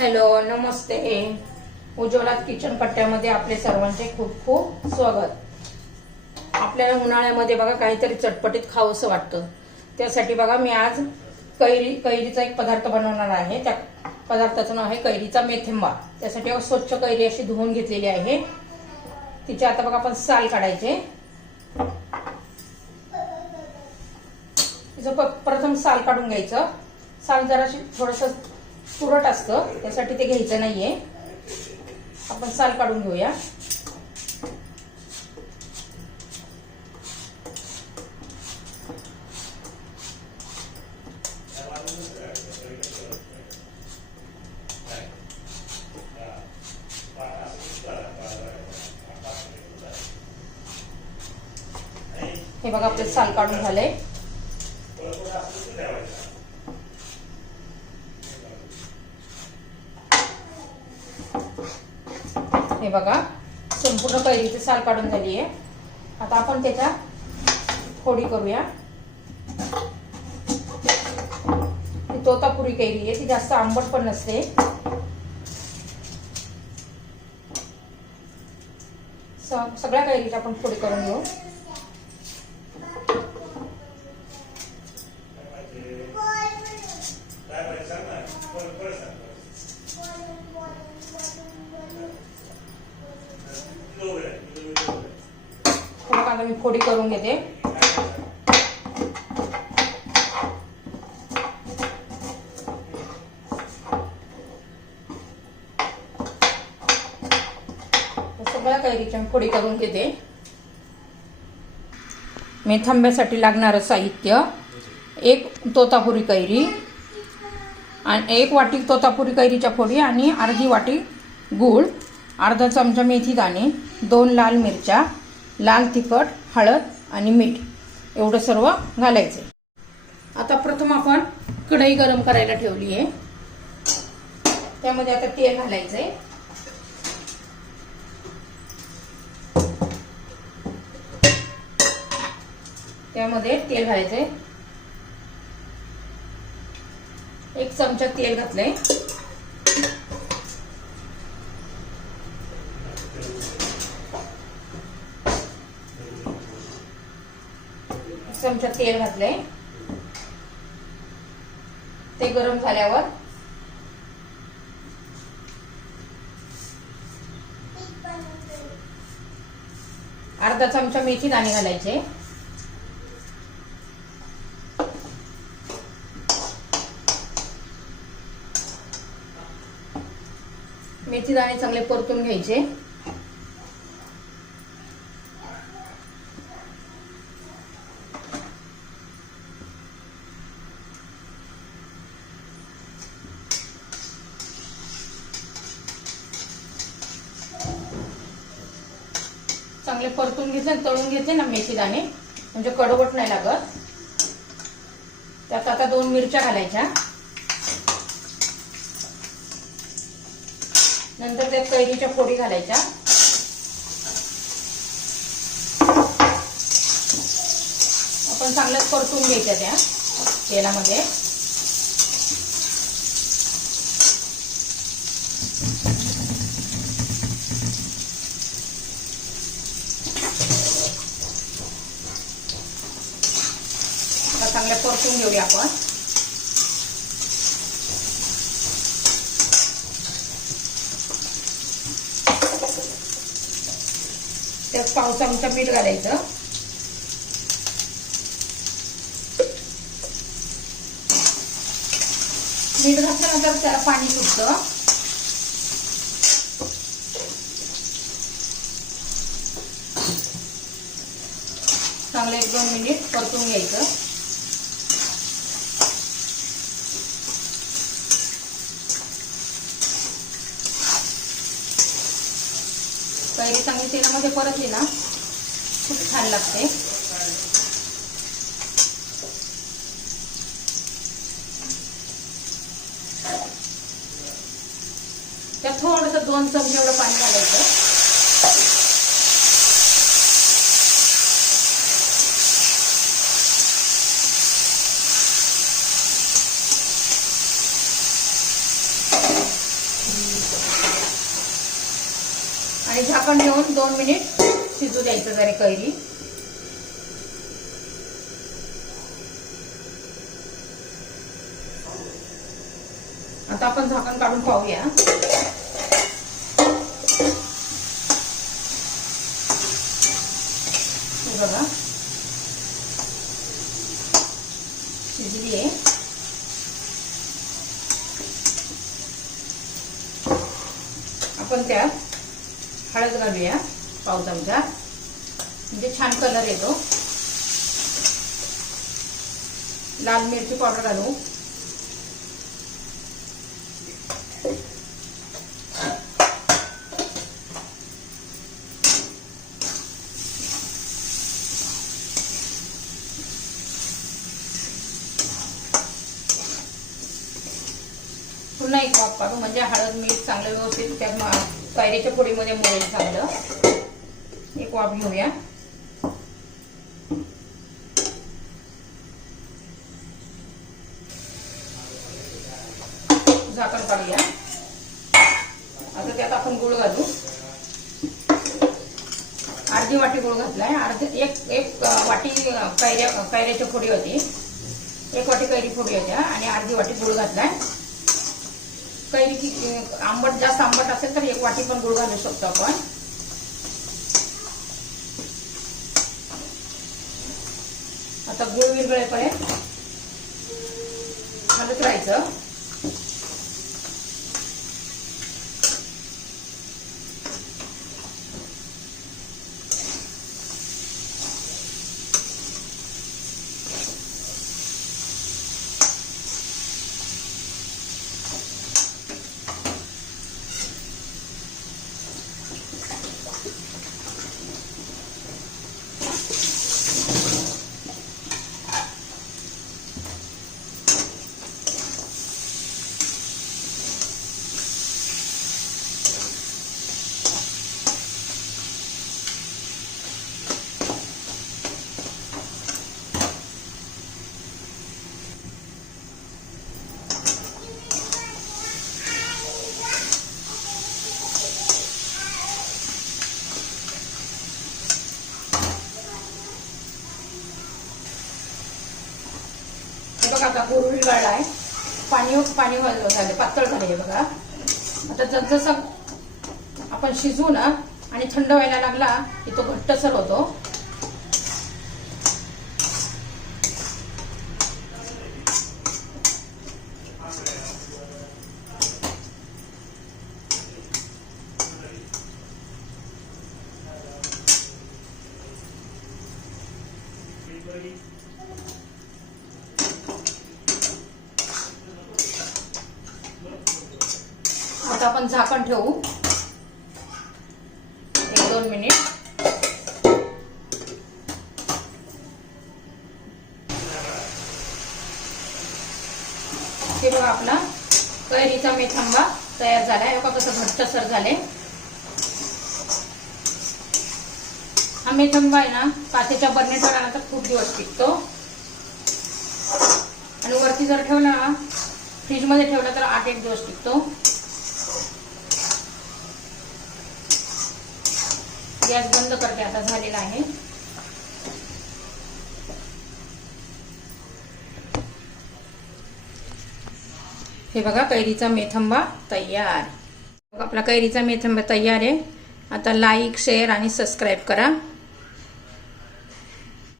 Hello नमस्ते. उज्ज्वलात kitchen पट्ट्यामध्ये आपले सर्वांचे खूप खूप स्वागत. आपल्याला उन्हाळ्यामध्ये बघा काहीतरी चटपटीत खावंसं वाटतं. त्यासाठी बघा मी आज कैरी कैरीचा एक पदार्थ बनवणार आहे. त्या पदार्थाचं नाव आहे कैरीचा मेथिंबा. त्यासाठी स्वच्छ कैरी अशी धुवून घेतलेली आहे. तिचे आता बघा आपण साल काढायचे. तिचं प- प्रथम साल काढून घ्यायचं. साल जराशी थोडस तुरट असतं. त्यासाठी ते घ्यायचं नाहीये. आपण साल काढून घेऊया. हे बघा आपले साल काढून झाले हे बघा संपूर्ण कैरीची साल काढून झाली आहे आता आपण त्याच्या फोडी करूया. तोतापुरी कैरी आहे ती जास्त आंबट पण नसते. सगळ्या कैरीची आपण फोडी करून घेऊ हे बघा आता मी फोडी करून घेते. सगळ्या कैरीच्या मी फोडी करून घेते. मेथांब्यासाठी लागणारं साहित्य एक तोतापुरी कैरी आणि एक वाटी तोतापुरी कैरीच्या फोडी आणि अर्धी वाटी गूळ अर्धा चमचा मेथी दाणे दोन लाल मिरच्या लाल तिखट हळद आणि मीठ. एवढं सर्व घालायचं. आता प्रथम आपण कढई गरम करायला ठेवली आहे. त्यामध्ये आता तेल घालायचंय. त्यामध्ये तेल घालायचंय. एक चमचा तेल घातलंय. चमचा तेल घातलंय. ते गरम झाल्यावर अर्धा चमचा मेथी दाणे घालायचे. मेथी दाणे चांगले परतून घ्यायचे. चांगले परतून घेतले आणि तळून घेतले ना मेथी दाणे. म्हणजे कडवट नाही लागत. त्यात आता दोन मिरच्या घालायच्या. नंतर त्यात कैरीच्या फोडी घालायच्या. आपण चांगल्याच परतून घ्यायच्या त्या तेलामध्ये. थोडं परतून घेऊया आपण त्यात पाव चमचा मीठ घालायचं मीठ घातल्यानंतर त्याला पाणी सुटतं चांगलं एक दोन मिनिट परतून घ्यायचं कैरी चांगली तेलामध्ये परतली ना खूप छान लागते. त्यात थोडस दोन चमचे एवढं पाणी घालायचं. आणि झाकण देऊन दोन मिनिट शिजू द्यायचं जरी कैरी. आता आपण झाकण काढून पाहूया. बघा. शिजली आहे आपण त्यात हळद घालूया पाव चमचा. म्हणजे छान कलर येतो. लाल मिरची पावडर घालू. पुन्हा एक वाफ काढू म्हणजे हळद मीठ चांगलं व्यवस्थित त्या कैरीच्या फोडीमध्ये मोरेल चांगलं एक वाफ घेऊया. झाकण काढूया. आता त्यात आपण गुळ घालू. अर्धी वाटी गुळ घातलाय. अर्धी एक एक वाटी कैऱ्या कैऱ्याच्या फोडी होती. एक वाटी कैरी फोडी होत्या आणि अर्धी वाटी गुळ घातलाय. काही आंबट जास्त आंबट असेल तर एक वाटी पण गुळ घालू शकतो आपण. आता गुळ विरगळेपर्यंत घालत राहायचं हे बघा आता गुळ आहे. पाणी पाणी झाले पातळ झाले बघा. आता जसजसं आपण शिजवू ना आणि थंड व्हायला लागला की तो घट्टसर होतो आता आपण झाकण ठेवू. एक दोन मिनिट. हे बघा आपला कैरीचा मेथांबा तयार झालाय. बघा कसं घट्टसर झाले. हा मेथंबा आहे ना काचेच्या बरणीत आला तर खूप दिवस टिकतो. आणि वरती जर ठेवला फ्रीजमध्ये ठेवला तर आठ एक दिवस टिकतो. गॅस बंद करते आता झालेला आहे. हे बघा कैरीचा मेथंबा तयार. आपला कैरीचा मेथंबा तयार आहे. आता लाईक शेअर आणि सबस्क्राईब करा.